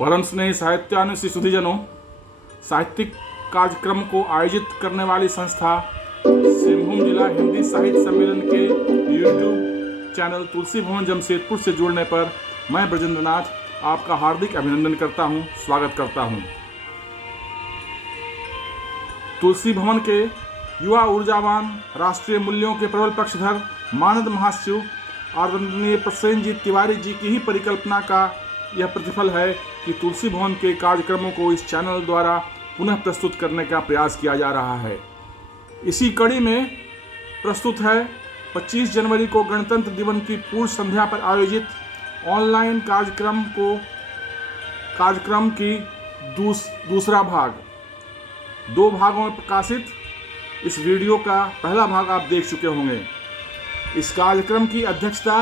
परम स्नेही साहित्यानुसी सुधीजनों, साहित्यिक कार्यक्रम को आयोजित करने वाली संस्था सिंहभूम जिला हिंदी साहित्य सम्मेलन के यूट्यूब चैनल तुलसी भवन जमशेदपुर से जुड़ने पर मैं ब्रजेंद्र नाथ आपका हार्दिक अभिनंदन करता हूं, स्वागत करता हूं। तुलसी भवन के युवा ऊर्जावान राष्ट्रीय मूल्यों के प्रबल पक्षधर मानद महासचिव आदरणीय प्रसेनजीत तिवारी जी की ही परिकल्पना का यह प्रतिफल है कि तुलसी भवन के कार्यक्रमों को इस चैनल द्वारा पुनः प्रस्तुत करने का प्रयास किया जा रहा है। इसी कड़ी में प्रस्तुत है 25 जनवरी को गणतंत्र दिवस की पूर्व संध्या पर आयोजित ऑनलाइन कार्यक्रम की दूसरा भाग। 2 भागों में प्रकाशित इस वीडियो का पहला भाग आप देख चुके होंगे। इस कार्यक्रम की अध्यक्षता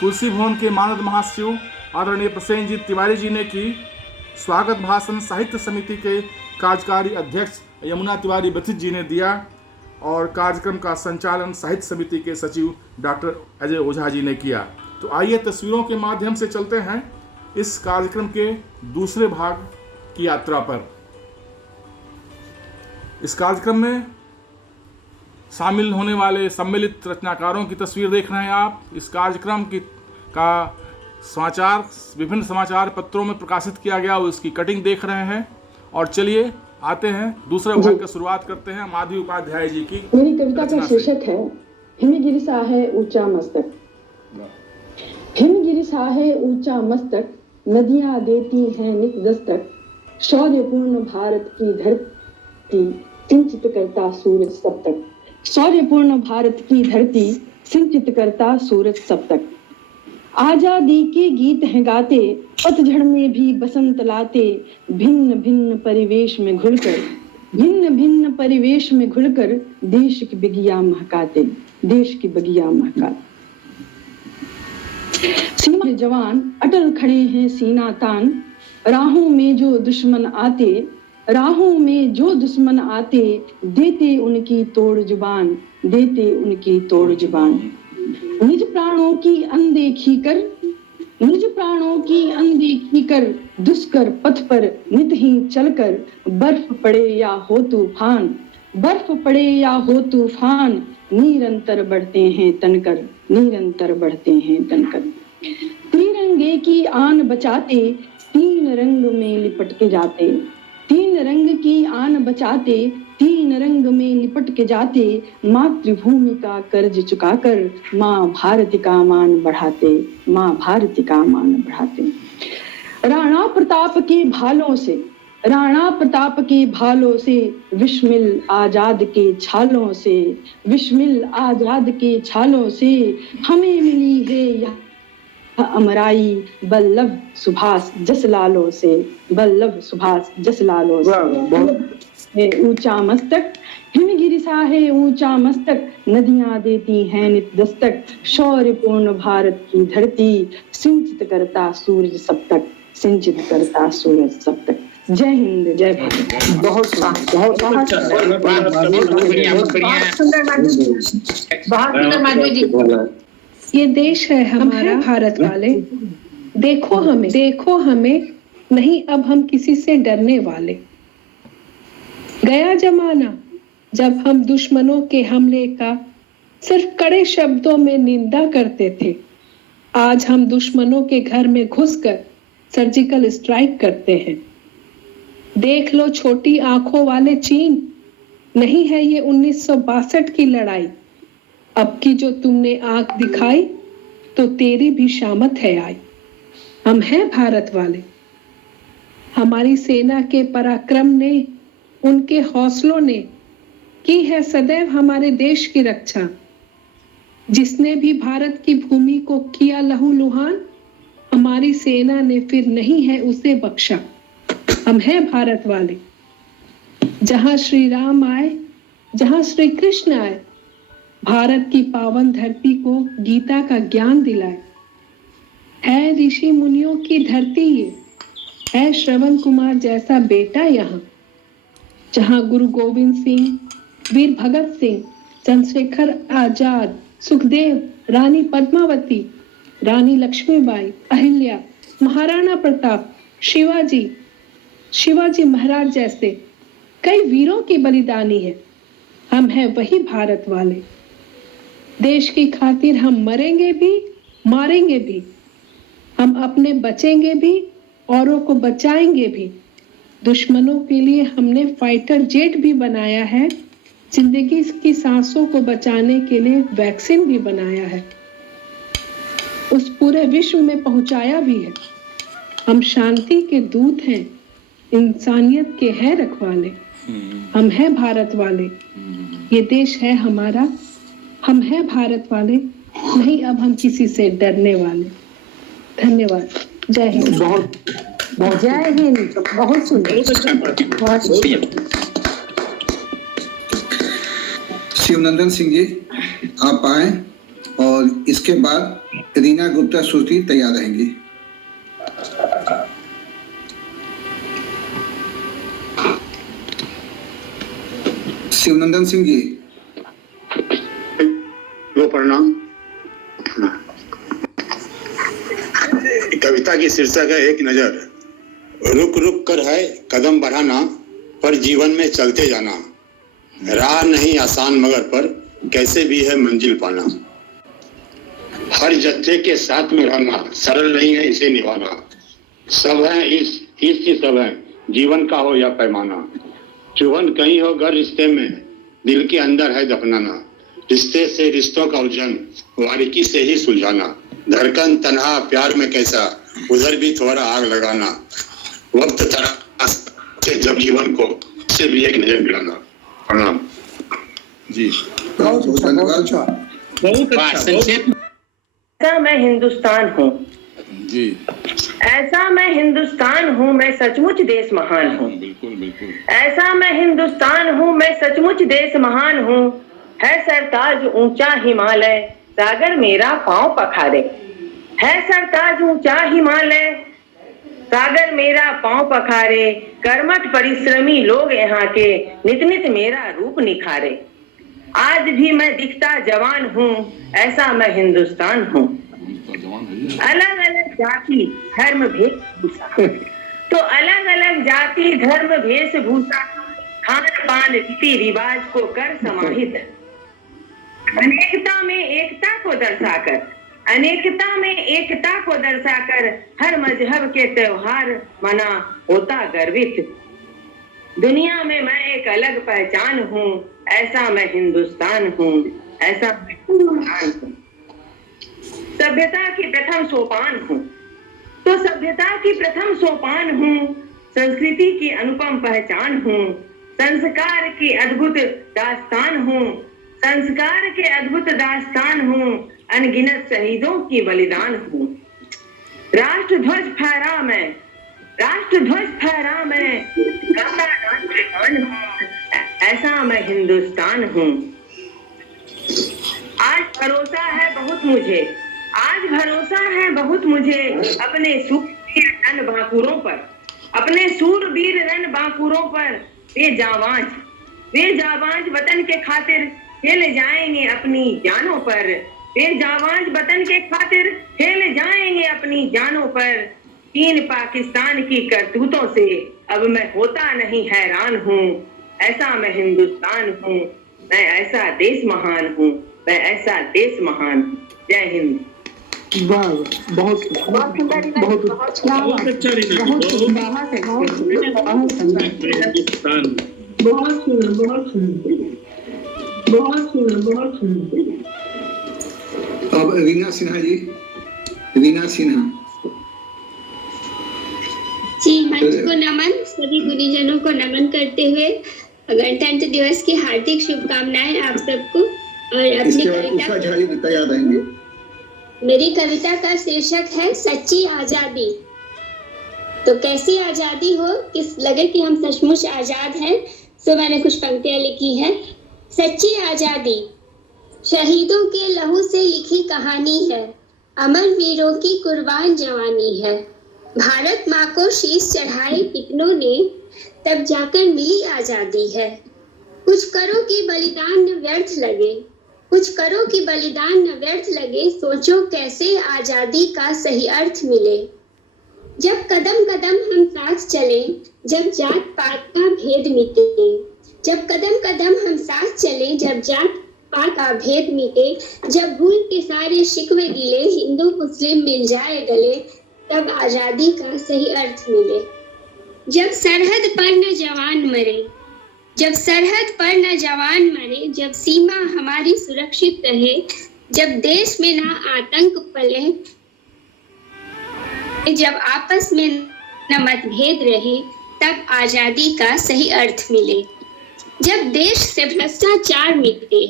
तुलसी भवन के मानद महासचिव आदरणीय प्रसेनजीत तिवारी जी ने की। स्वागत भाषण साहित्य समिति के कार्यकारी अध्यक्ष यमुना तिवारी बथित जी ने दिया और कार्यक्रम का संचालन साहित्य समिति के सचिव डॉक्टर अजय ओझा जी ने किया। तो आइए तस्वीरों के माध्यम से चलते हैं इस कार्यक्रम के दूसरे भाग की यात्रा पर। इस कार्यक्रम में शामिल होने वाले सम्मिलित रचनाकारों की तस्वीर देख रहे हैं आप। इस कार्यक्रम का समाचार विभिन्न समाचार पत्रों में प्रकाशित किया गया, उसकी कटिंग देख रहे हैं। और चलिए आते हैं दूसरे भाग की शुरुआत करते हैं माधवी उपाध्याय जी की। मेरी कविता का शीर्षक है हिमगिरि साहे ऊंचा मस्तक। हिमगिरि साहे ऊंचा मस्तक, नदियां देती हैं नित दस्तक, शौर्यपूर्ण भारत की धरती सिंचित करता सूरज सब तक। शौर्यपूर्ण भारत की धरती सिंचित करता सूरज सब तक। आजादी के गीत हैं गाते, पतझड़ में भी बसंत लाते, भिन्न भिन्न परिवेश में घुलकर देश की बगिया महकाते, देश की बगिया महकाते। सीमा के जवान अटल खड़े हैं सीना तान, राहों में जो दुश्मन आते देते उनकी तोड़ जुबान। निज प्राणों की अनदेखी कर दुष्कर पथ पर नित ही चलकर, बर्फ पड़े या हो तूफान निरंतर बढ़ते हैं तनकर। तिरंगे की आन बचाते तीन रंग में लिपट के जाते, मातृभूमि का कर्ज चुकाकर माँ भारती का मान बढ़ाते। राणा प्रताप के भालों से विस्मिल आजाद के छालों से हमें मिली है यह अमराई, बल्लभ सुभाष जसलालों से। ऊंचा मस्तक, हिमगिरि साहे ऊंचा मस्तक, नदियां देती हैं नित दस्तक, शौर्यपूर्ण भारत की धरती सिंचित करता सूरज सब तक। जय हिंद, जय भारत। बहुत सुंदर माधवी जी। ये देश है हमारा भारत वाले, देखो हमें नहीं अब हम किसी से डरने वाले। गया जमाना जब हम दुश्मनों के हमले का सिर्फ कड़े शब्दों में निंदा करते थे, आज हम दुश्मनों के घर में घुसकर सर्जिकल स्ट्राइक करते हैं। देख लो छोटी आंखों वाले चीन, नहीं है ये 1962 की लड़ाई। अब की जो तुमने आंख दिखाई तो तेरी भी शामत है आई। हम हैं भारत वाले, हमारी सेना के पराक्रम ने, उनके हौसलों ने की है सदैव हमारे देश की रक्षा। जिसने भी भारत की भूमि को किया लहूलुहान, हमारी सेना ने फिर नहीं है उसे बख्शा। हम हैं भारत वाले, जहां श्री राम आए, जहां श्री कृष्ण आए, भारत की पावन धरती को गीता का ज्ञान दिलाए। है ऋषि मुनियों की धरती ये, है श्रवण कुमार जैसा बेटा यहाँ, जहां गुरु गोविंद सिंह, वीर भगत सिंह, चंद्रशेखर आजाद, सुखदेव, रानी पद्मावती, रानी लक्ष्मीबाई, अहिल्या, महाराणा प्रताप, शिवाजी महाराज जैसे कई वीरों की बलिदानी है। हम हैं वही भारत वाले। देश की खातिर हम मरेंगे भी, मारेंगे भी। हम अपने बचेंगे भी, औरों को बचाएंगे भी। दुश्मनों के लिए हमने फाइटर जेट भी बनाया है। जिंदगी की सांसों को बचाने के लिए वैक्सीन भी बनाया है। उस पूरे विश्व में पहुंचाया भी है। हम शांति के दूत हैं, इंसानियत के हैं रखवाले। हम हैं भारत वाले, ये देश है हमारा। हम हैं भारत वाले, नहीं अब हम किसी से डरने वाले। धन्यवाद। जय हिंद। जय हिंद। बहुत सुंदर। शिवनंदन सिंह जी, आप आए और इसके बाद रीना गुप्ता श्रुति तैयार रहेंगी। शिवनंदन सिंह जी। प्रणाम। कविता की शीर्षक है एक नजर। रुक रुक कर है कदम बढ़ाना, पर जीवन में चलते जाना। राह नहीं आसान मगर पर कैसे भी है मंजिल पाना। हर जत्थे के साथ में रहना सरल नहीं है इसे निभाना। सब है इस ही सब है, जीवन का हो या पैमाना। चुभन कहीं हो घर रिश्ते में, दिल के अंदर है दफनाना। रिश्ते से रिश्तों का उलझन बारीकी से ही सुलझाना। धड़कन तन्हा प्यार में कैसा, उधर भी थोड़ा आग लगाना। वक्त तराश से जब जीवन को से भी एक नजर मिलाना। प्रणाम जी। बहुत धन्यवाद। ऐसा मैं हिंदुस्तान हूँ जी। ऐसा मैं हिंदुस्तान हूँ, मैं सचमुच देश महान हूँ। बिल्कुल बिल्कुल। ऐसा मैं हिंदुस्तान हूँ, मैं सचमुच देश महान हूँ। है सरताज ऊंचा हिमालय, सागर मेरा पांव पखारे। है सरताज ऊंचा हिमालय, सागर मेरा पांव पखारे। कर्मठ परिश्रमी लोग यहाँ के, नित नित मेरा रूप निखारे। आज भी मैं दिखता जवान हूँ, ऐसा मैं हिंदुस्तान हूँ। अलग अलग जाति धर्म वेशभूषा, तो अलग अलग जाति धर्म वेशभूषा। खान पान रीति रिवाज को कर समाहित। अनेकता में एकता को दर्शाकर, अनेकता में एकता को दर्शाकर हर मजहब के त्योहार मना होता गर्वित। दुनिया में मैं एक अलग पहचान हूँ, ऐसा मैं हिंदुस्तान हूँ। ऐसा मैं हिंदुस्तान हूँ। सभ्यता की प्रथम सोपान हूँ, तो सभ्यता की प्रथम सोपान हूँ। संस्कृति की अनुपम पहचान हूँ, संस्कार की अद्भुत दास्तान हूँ। संस्कार के अद्भुत दास्तान हूँ, अनगिनत शहीदों की बलिदान हूँ। राष्ट्रध्वज फहरा मैं, राष्ट्रध्वज फहरा मैं, गाता नाच गान हूँ। ऐसा मैं हिंदुस्तान हूँ। आज भरोसा है बहुत मुझे, आज भरोसा है बहुत मुझे अपने सूरवीर रण बांकुरों पर, अपने सूरवीर रण बांकुरों पर। वे जाबाज वतन के खातिर खेल जाएंगे अपनी जानों पर। वे जाबाज वतन के खातिर खेल जाएंगे अपनी जानों पर। चीन पाकिस्तान की करतूतों से अब मैं होता नहीं हैरान हूँ। ऐसा मैं हिंदुस्तान हूँ, मैं ऐसा देश महान हूँ, मैं ऐसा देश महान हूँ। जय हिंद। वाह, बहुत अब रीना सिन्हा जी। रीना सिन्हा जी, मंच को नमन। सभी गुरुजनों को नमन करते हुए गणतंत्र दिवस की हार्दिक शुभकामनाएं आप सबको। और अपनी कविता, मेरी कविता का शीर्षक है सच्ची आजादी। तो कैसी आजादी हो, किस लगे कि हम सचमुच आजाद हैं, सो मैंने कुछ पंक्तियां लिखी है। सच्ची आजादी शहीदों के लहू से लिखी कहानी है, अमर वीरों की कुर्बान जवानी है। भारत माँ को शीश चढ़ाए कितनों ने, तब जाकर मिली आजादी है। कुछ करो कि बलिदान न व्यर्थ लगे, कुछ करो कि बलिदान न व्यर्थ लगे। सोचो कैसे आजादी का सही अर्थ मिले। जब कदम कदम हम साथ चले, जब जात पात का भेद मिटे, जब कदम कदम हम साथ चले, जब जात पात का भेद मिटे, जब भूल के सारे शिकवे गिले, हिंदू मुस्लिम मिल जाए गले, तब आजादी का सही अर्थ मिले। जब सरहद पर न जवान मरे, जब सरहद पर न जवान मरे, जब सीमा हमारी सुरक्षित रहे, जब देश में ना आतंक पले, जब आपस में न मतभेद रहे, तब आजादी का सही अर्थ मिले। जब देश से भ्रष्टाचार मिटे,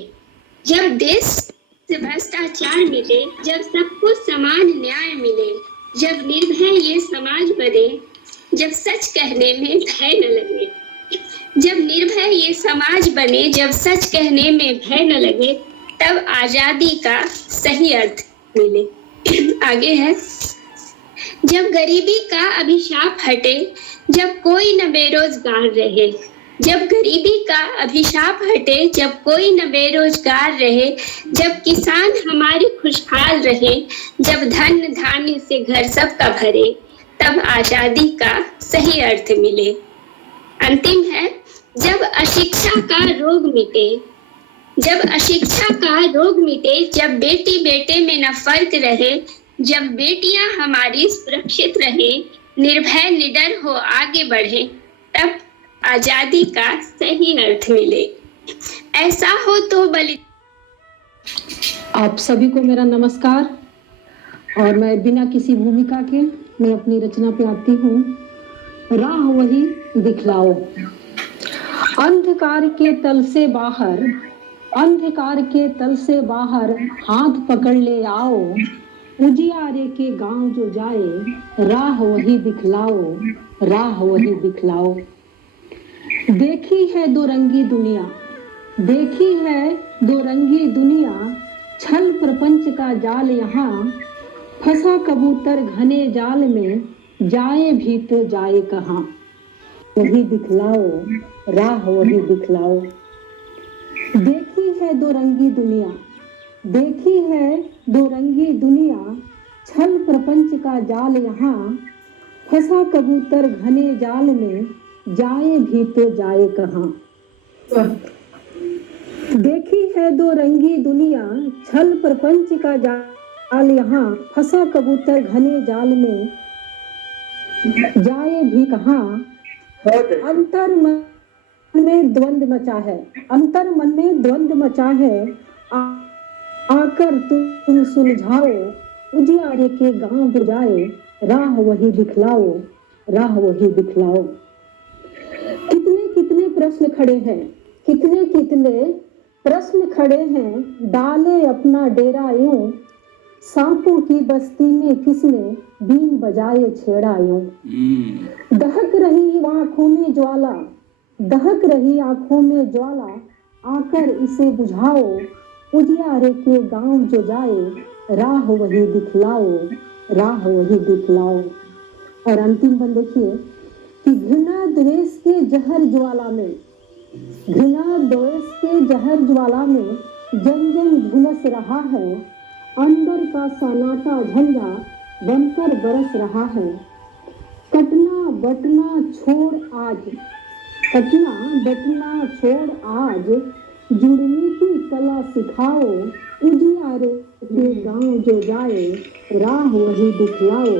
जब देश से भ्रष्टाचार मिटे, जब सबको समान न्याय मिले, जब निर्भय ये समाज बने, जब सच कहने में भय न लगे, जब निर्भय ये समाज बने, जब सच कहने में भय न लगे, तब आजादी का सही अर्थ मिले। आगे है, जब गरीबी का अभिशाप हटे, जब कोई न बेरोजगार रहे, जब गरीबी का अभिशाप हटे, जब कोई न बेरोजगार रहे, जब किसान हमारे खुशहाल रहे, जब धन धान्य से घर सबका भरे, तब आजादी का सही अर्थ मिले। अंतिम है, जब अशिक्षा का रोग मिटे, जब अशिक्षा का रोग मिटे, जब बेटी बेटे में न फर्क रहे, जब बेटियां हमारी सुरक्षित रहे, निर्भय निडर हो आगे बढ़े, तब आजादी का सही अर्थ मिले। ऐसा हो तो बलि। आप सभी को मेरा नमस्कार। और मैं बिना किसी भूमिका के मैं अपनी रचना पे आती हूँ। राह वही दिखलाओ, अंधकार के तल से बाहर, अंधकार के तल से बाहर हाथ पकड़ ले आओ, उजियारे के गांव जो जाए, राह वही दिखलाओ, राह वही दिखलाओ। देखी है दो रंगी दुनिया, देखी है दो रंगी दुनिया, छल प्रपंच का जाल यहाँ, फंसा कबूतर घने जाल में, जाए भी तो जाए कहाँ। वही दिखलाओ, राह वही दिखलाओ। देखी है दो रंगी दुनिया, देखी है दो रंगी दुनिया, छल प्रपंच का जाल यहाँ, फंसा कबूतर घने जाल में, जाए भी तो जाए कहाँ। देखी है दो रंगी दुनिया, छल प्रपंच का जाल यहाँ, फंसा कबूतर घने जाल में, जाए भी कहाँ। अंतर मन में द्वंद मचा है, अंतर मन में द्वंद मचा है, आकर तुम सुलझाओ, उजियारे के गांव बुझाए, राह वही दिखलाओ, राह वही दिखलाओ। कितने कितने प्रश्न खड़े हैं, कितने कितने प्रश्न खड़े हैं, डाले अपना डेरा यूं, सांपों की बस्ती में किसने बीन बजाए छेड़ा यूं। दहक रही आंखों में ज्वाला, दहक रही आंखों में ज्वाला, आकर इसे बुझाओ, उजियारे के गांव जो जाए, राह वही दिखलाओ, राह वही दिखलाओ। और अंतिम बंद देखिए कि घृणा द्वेष के जहर ज्वाला में, घृणा द्वेष के जहर ज्वाला में, जन जन झुलस रहा है, अंदर का सनाटा झंडा बनकर बरस रहा है। कटना बटना छोड़ आज, कटना बटना छोड़ आज, जुड़ने की कला सिखाओ, उजियारे के गांव जो जाए, राह वही दिखलाओ,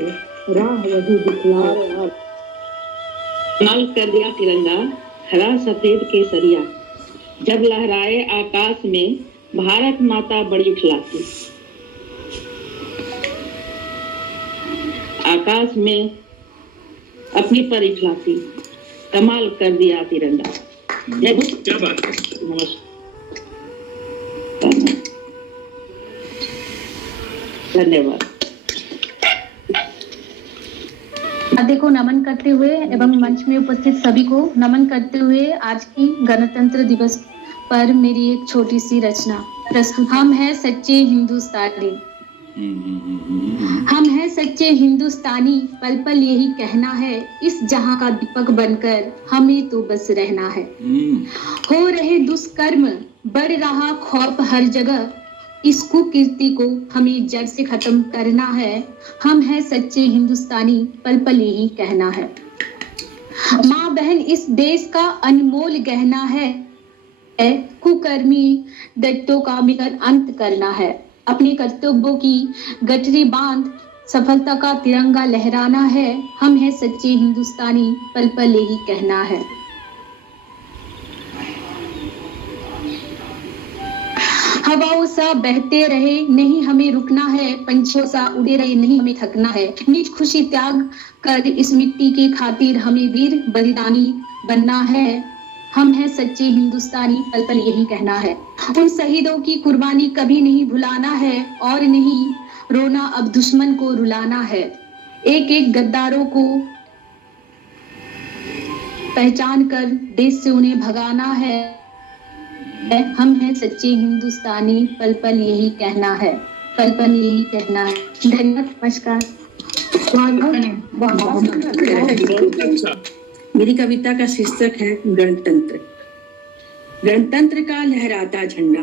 राह वही दिखलाओ। लाल कर दिया तिरंगा, हरा सफेद केसरिया, जब लहराए आकाश में, भारत माता बड़ी खिलाती। आकाश में अपनी परी खिलाती, कमाल कर दिया तिरंगा। क्या बात है। नमस्कार, धन्यवाद। आदि को नमन करते हुए एवं मंच में उपस्थित सभी को नमन करते हुए आज की गणतंत्र दिवस पर मेरी एक छोटी सी रचना प्रस्तुत। हम हैं सच्चे हिंदुस्तानी, हम हैं सच्चे हिंदुस्तानी, पल पल यही कहना है, इस जहां का दीपक बनकर हमें तो बस रहना है। हो रहे दुष्कर्म, बढ़ रहा खौफ हर जगह, इस कुकीर्ति को हमें जड़ से खत्म करना है। हम हैं सच्चे हिंदुस्तानी, पल पल यही कहना है। माँ बहन इस देश का अनमोल गहना है। कुकर्मी दत्तों का मिलकर अंत करना है। अपने कर्तव्यों की गठरी बांध सफलता का तिरंगा लहराना है। हम हैं सच्चे हिंदुस्तानी, पल पल यही कहना है। हवाओं सा बहते रहे, नहीं हमें रुकना है। पंछियों सा उड़े रहे, नहीं हमें थकना है। निज खुशी त्याग कर इस मिट्टी के खातिर हमें वीर बलिदानी बनना है। हम हैं सच्चे हिंदुस्तानी, पल पल यही कहना है। उन शहीदों की कुर्बानी कभी नहीं भुलाना है और नहीं रोना अब दुश्मन को रुलाना है। एक एक गद्दारों को पहचान कर देश से उन्हें भगाना है। हम हैं सच्चे हिंदुस्तानी, पल पल यही कहना है। पल पल यही कहना है। धन्यवाद, नमस्कार। मेरी कविता का शीर्षक है गणतंत्र। गणतंत्र का लहराता झंडा,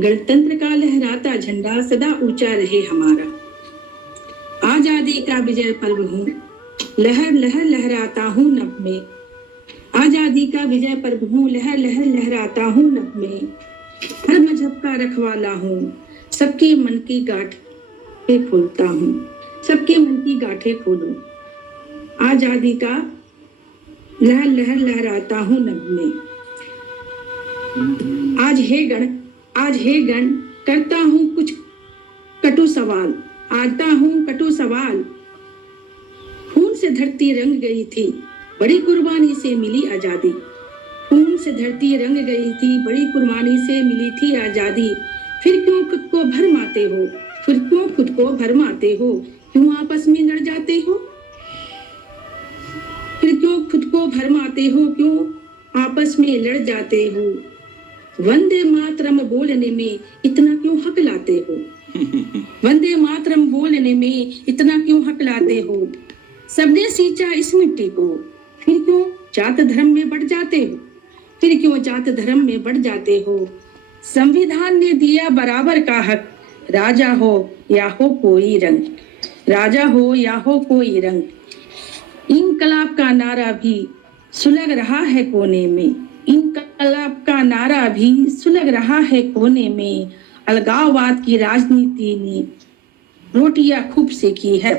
गणतंत्र का लहराता झंडा सदा ऊंचा रहे हमारा। आजादी का विजय पर्व हूँ, लहर लहर लहराता हूँ नभ में। आजादी का विजय पर्व हूँ, लहर लहर लहराता हूँ नभ में। हर मजहब का रखवाला हूँ, सबके मन की गांठें खोलता हूँ। सबके मन की गांठें खोलूं। आजादी का लहर लहर लहराता हूँ नभ में। आज हे गण करता हूँ कुछ कटु सवाल। आता हूँ कटु सवाल। खून से धरती रंग गई थी, बड़ी कुर्बानी से मिली आजादी। खून से धरती रंग गई थी, बड़ी कुर्बानी से मिली थी आजादी। फिर क्यों खुद को भरमाते हो, फिर क्यों खुद को भरमाते हो। क्यों आपस में लड़ जाते हो, फिर क्यों खुद को भरमाते हो। क्यों आपस में लड़ जाते हो। वंदे मातरम बोलने में इतना क्यों हकलाते हो। वंदे मातरम बोलने में इतना क्यों हकलाते हो। सबने सींचा इस मिट्टी को, फिर क्यों जात धर्म में बढ़ जाते हो। फिर क्यों जात धर्म में बढ़ जाते हो। संविधान ने दिया बराबर का हक, राजा हो या हो कोई रंग। राजा हो या हो कोई रंग। इनकलाब का नारा भी सुलग रहा है कोने में। इनकलाब का नारा भी सुलग रहा है कोने में। अलगाववाद की राजनीति ने रोटियां खूब सेकी है।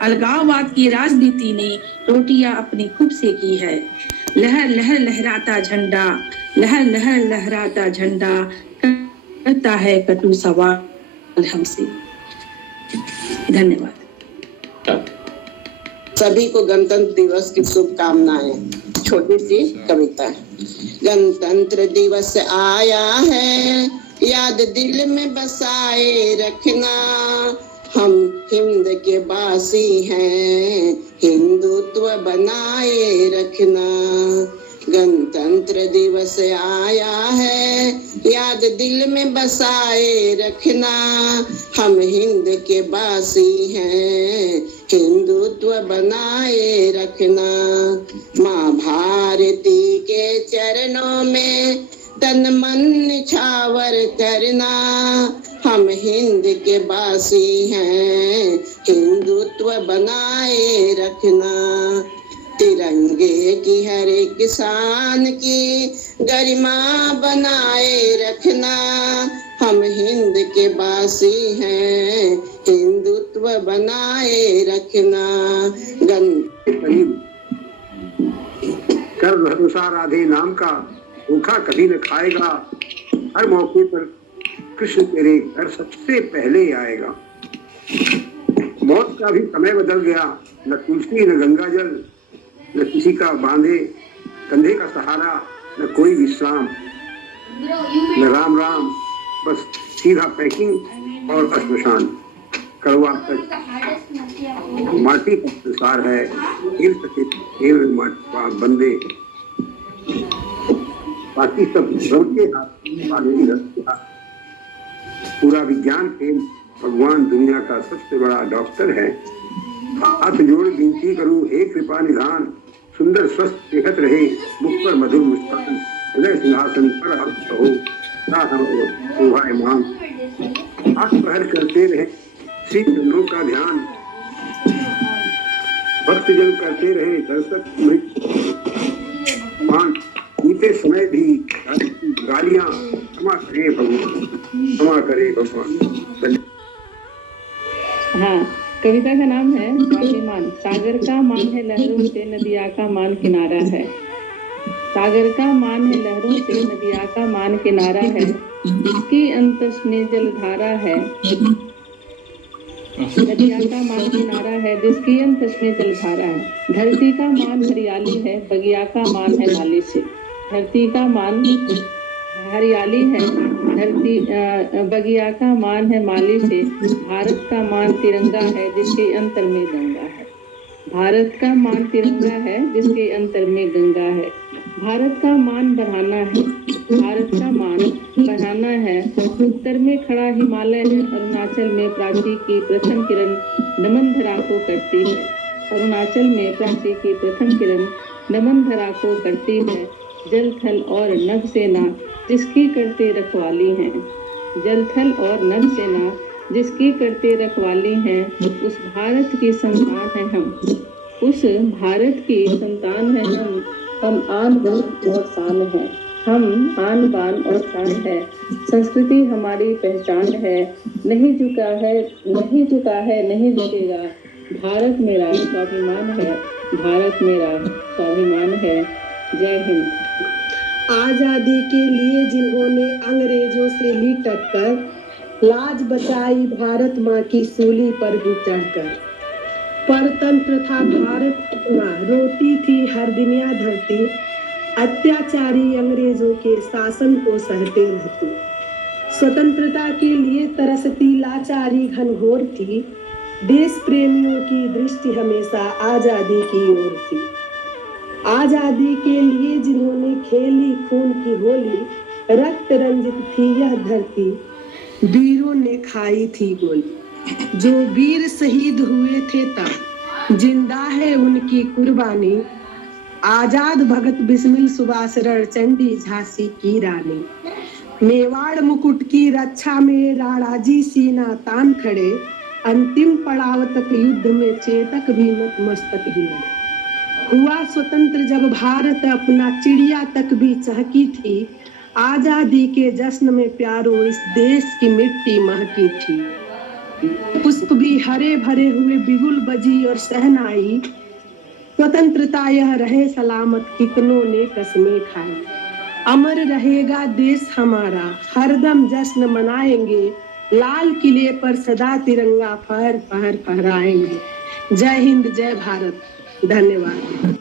अलगाववाद की राजनीति ने रोटियां अपनी खूब सेकी है। लहर लहर लहराता झंडा, लहर लहर लहराता झंडा करता है कटु सवाल हमसे। धन्यवाद। सभी को गणतंत्र दिवस की शुभकामनाएं। छोटी सी कविता। गणतंत्र दिवस आया है, याद दिल में बसाए रखना। हम हिंद के बासी हैं, हिंदुत्व बनाए रखना। गणतंत्र दिवस आया है, याद दिल में बसाए रखना। हम हिंद के बासी हैं, हिंदुत्व बनाए रखना। माँ भारती के चरणों में तन मन निछावर करना। हम हिंद के बासी हैं, हिंदुत्व बनाए रखना। तिरंगे की हर एक किसान की गरिमा बनाए रखना। हम हिंद के बासी हैं, हिंदुत्व बनाए रखना। कर भरोसा राधे नाम का, भूखा कभी न खाएगा। हर मौके पर कृष्ण तेरे घर सबसे पहले आएगा। मौत का भी समय बदल गया, न तुलसी न गंगा जल, न किसी का बांधे कंधे का सहारा, न कोई विश्राम, न राम राम, बस सीधा पैकिंग और श्मशान। कड़वा तक माटी का संसार है, हिल सके केवल माटी बंदे। बाकी सब रब के हाथ। पूरा विज्ञान खेल, भगवान दुनिया का सबसे बड़ा डॉक्टर है। हाथ जोड़ विनती करूं, हे कृपा निधान। सुंदर स्वस्थ सेहत रहे, मुख पर मधुर मुस्कान, हृदय सिंहासन पर आप हो। शोभायमान हाथ पहर करते रहे श्री चंद्रों का ध्यान, भक्तजन करते रहे दर्शक मान, बीते समय भी गालियां क्षमा करे भगवान, क्षमा करे भगवान। हाँ, कविता का नाम है स्वाभिमान। सागर का मान है लहरों से, नदिया का मान किनारा है। सागर का मान है लहरों से, नदिया का मान किनारा है, जिसकी अंतस में जलधारा है। नदिया का मान किनारा है, जिसकी अंतस में जलधारा है। धरती का मान हरियाली है, बगिया का मान है माली से। धरती का मान हरियाली है, धरती बगिया का मान है माली से। भारत का मान तिरंगा है, जिसके अंतर में गंगा है। भारत का मान तिरंगा है, जिसके अंतर में गंगा है। भारत का मान बढ़ाना है, भारत का मान बढ़ाना है। उत्तर में खड़ा हिमालय है, अरुणाचल में प्राची की प्रथम किरण नमन धरा को करती है। अरुणाचल में प्राची की प्रथम किरण नमन धरा को करती है। जल थल और नभ सेना जिसकी करते रखवाली हैं, जल थल और नभ सेना जिसकी करते रखवाली हैं। उस भारत की संतान है हम, उस भारत की संतान है हम आन बान और शान है, हम आन बान और शान है। संस्कृति हमारी पहचान है, नहीं झुका है, नहीं झुका है, नहीं झुकेगा। भारत मेरा स्वाभिमान है, भारत मेरा स्वाभिमान है। जय हिंद। आजादी के लिए जिन्होंने अंग्रेजों से ली टक्कर, लाज बचाई भारत माँ की सूली पर भी चढ़कर। परतंत्र था भारत अपना, रोती थी हर दुनिया धरती। अत्याचारी अंग्रेजों के शासन को सहते रहती। स्वतंत्रता के लिए तरसती लाचारी घनघोर थी। देश प्रेमियों की दृष्टि हमेशा आजादी की ओर थी। आजादी के लिए जिन्होंने खेली खून की होली, रक्त रंजित थी यह धरती, वीरों ने खाई थी गोली। जो वीर शहीद हुए थे तब, जिंदा है उनकी कुर्बानी। आजाद भगत बिस्मिल सुभाष रणचंडी झांसी की रानी। मेवाड़ मुकुट की रक्षा में राणाजी सीना तान खड़े। अंतिम पड़ाव तक युद्ध में चेतक भी नतमस्तक ही लड़े। हुआ स्वतंत्र जब भारत अपना, चिड़िया तक भी चहकी थी। आजादी के जश्न में प्यारों इस देश की मिट्टी महकी थी। पुष्प भी हरे भरे हुए, बिगुल बजी और सहनाई। स्वतंत्रता यह रहे सलामत, कितनों ने कसमें खाई। अमर रहेगा देश हमारा, हरदम जश्न मनाएंगे। लाल किले पर सदा तिरंगा फहर फहर फहराएंगे। जय हिंद, जय भारत। धन्यवाद।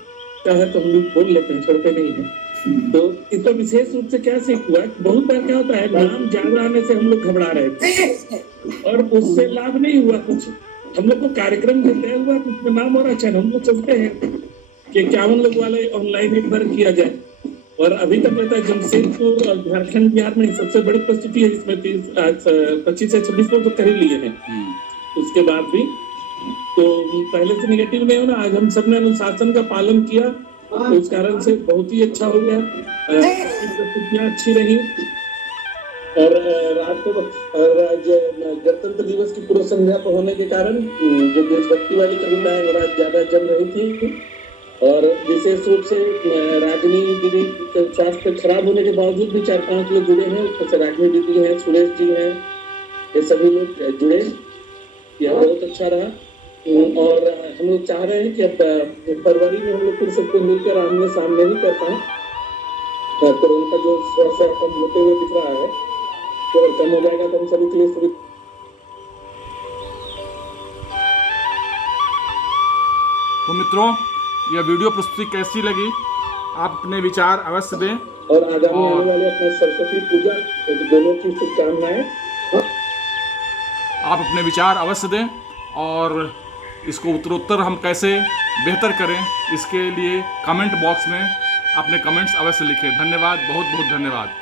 है तो हम लोग बोल लेते हैं, छोड़ते नहीं है। तो इसका विशेष रूप से क्या सीख हुआ, बहुत बार क्या होता है, नाम ज्यादा आने से हम लोग घबरा रहे थे और उससे लाभ नहीं हुआ कुछ। हम लोग को कार्यक्रम में तय हुआ कुछ नाम और अच्छा, हम लोग सोचते हैं कि 51 लोग वाले ऑनलाइन एक बार किया जाए। और अभी तक लगता है जमशेदपुर और झारखंड बिहार में सबसे बड़ी प्रस्तुति है, इसमें 25 से 26 लोग तो कर ही लिए हैं। उसके बाद भी तो पहले से निगेटिव नहीं होना। आज हम सबने अनुशासन का पालन किया, तो उस कारण से बहुत ही अच्छा हो गया। प्रस्तुतियाँ अच्छी रही और गणतंत्र दिवस की पूर्व संध्या पर होने के कारण जो देशभक्ति वाली कविताएं और ज्यादा जम रही थी। और विशेष रूप से रागिनी स्वास्थ्य खराब होने के बावजूद भी 4-5 लोग जुड़े हैं। उसमें से रागिनी दीदी हैं, सुरेश जी हैं, ये सभी लोग जुड़े, यह बहुत अच्छा रहा। और हम लोग चाह रहे हैं कि अब फरवरी में हम लोग फिर सबको मिलकर आमने सामने ही कर पाए। तो उनका जो स्वस्थ कम होते हुए दिख रहा है, तो कम हो जाएगा तो हम सभी के लिए सुविधा। तो मित्रों, यह वीडियो प्रस्तुति कैसी लगी, आप अपने विचार अवश्य दें। और आगामी आने वाले अपने सरस्वती पूजा दोनों की शुभकामनाएं आप अपने विचार अवश्य दें। और इसको उत्तरोत्तर हम कैसे बेहतर करें, इसके लिए कमेंट बॉक्स में अपने कमेंट्स अवश्य लिखें। धन्यवाद, बहुत बहुत धन्यवाद।